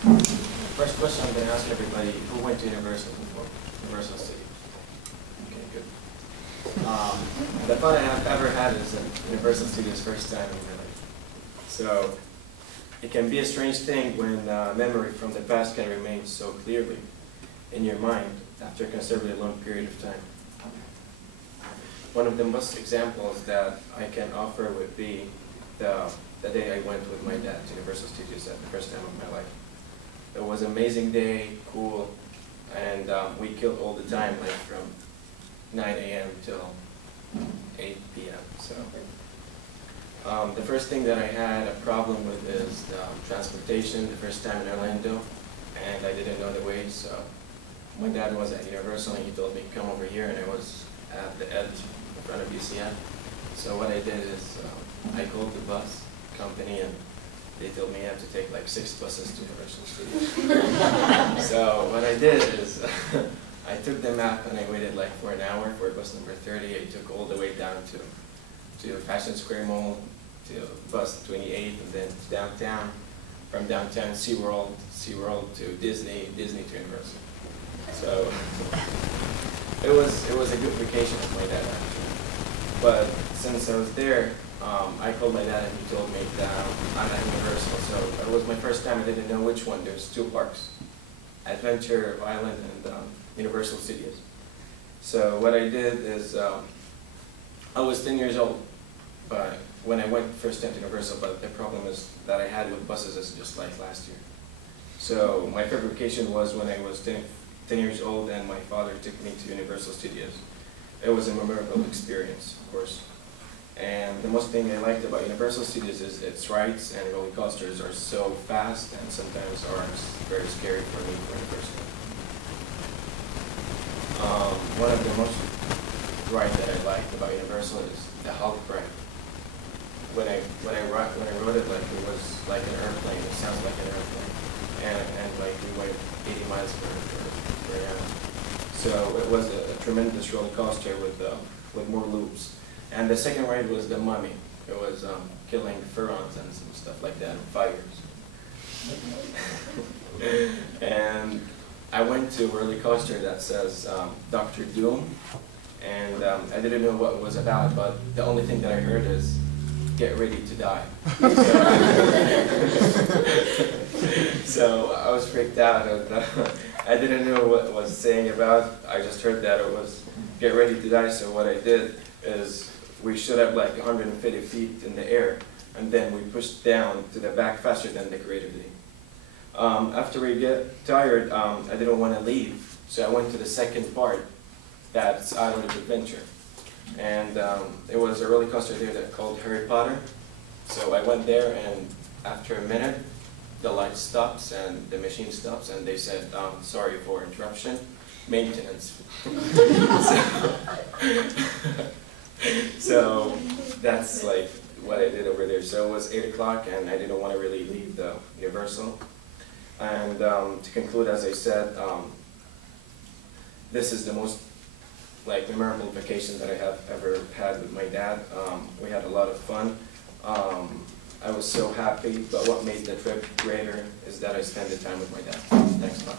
First question I'm going to ask everybody, who went to Universal before? Universal City. Okay, good. The fun I have ever had is at Universal Studios first time in my life. So it can be a strange thing when memory from the past can remain so clearly in your mind after a considerably long period of time. One of the most examples that I can offer would be the day I went with my dad to Universal Studios at the first time of my life. It was an amazing day, cool, and we killed all the time, like from 9 a.m. till 8 p.m. So the first thing that I had a problem with is transportation. The first time in Orlando, and I didn't know the way. So my dad was at Universal, and he told me come over here, and I was at the edge in front of UCF. So what I did is I called the bus company, and they told me I have to take like 6 buses to Universal Studios. So what I did is I took the map and I waited like for an hour for bus number 30. I took all the way down to Fashion Square Mall, to bus 28, and then to downtown. From downtown, SeaWorld to Disney to Universal. So it was a good vacation with my dad actually. But since I was there, I called my dad and he told me that I'm at Universal. So it was my first time. I didn't know which one. There's 2 parks, Adventure Island and Universal Studios. So what I did is I was 10 years old, but when I went first time to Universal, but the problem is that I had with buses is just like last year. So my favorite vacation was when I was 10 years old and my father took me to Universal Studios. It was a memorable experience, of course. And the most thing I liked about Universal Studios is its rides and roller coasters are so fast and sometimes are very scary for me for the first time. One of the most rides that I liked about Universal is the Hulk ride. When I rode it, like it was like an airplane. It sounds like an airplane, and like we went 80 miles per hour. So it was a tremendous roller coaster with more loops. And the second ride was the Mummy. It was killing pharaohs and some stuff like that, and fires. And I went to a roller coaster that says Dr. Doom, and I didn't know what it was about, but the only thing that I heard is, get ready to die. So I was freaked out. I didn't know what it was saying about. I just heard that it was get ready to die. So what I did is we shot up like 150 feet in the air, and then we pushed down to the back faster than the gravity. After we get tired, I didn't want to leave, so I went to the second part, that's Island of Adventure. And there was a roller coaster there that called Harry Potter. So I went there, and after a minute, the light stops and the machine stops, and they said, sorry for interruption, maintenance. So that's like what I did over there. So it was 8 o'clock, and I didn't want to really leave the Universal. And to conclude, as I said, this is the most memorable vacation that I have ever had with my dad. We had a lot of fun. I was so happy, but what made the trip greater is that I spent the time with my dad. Thanks a lot.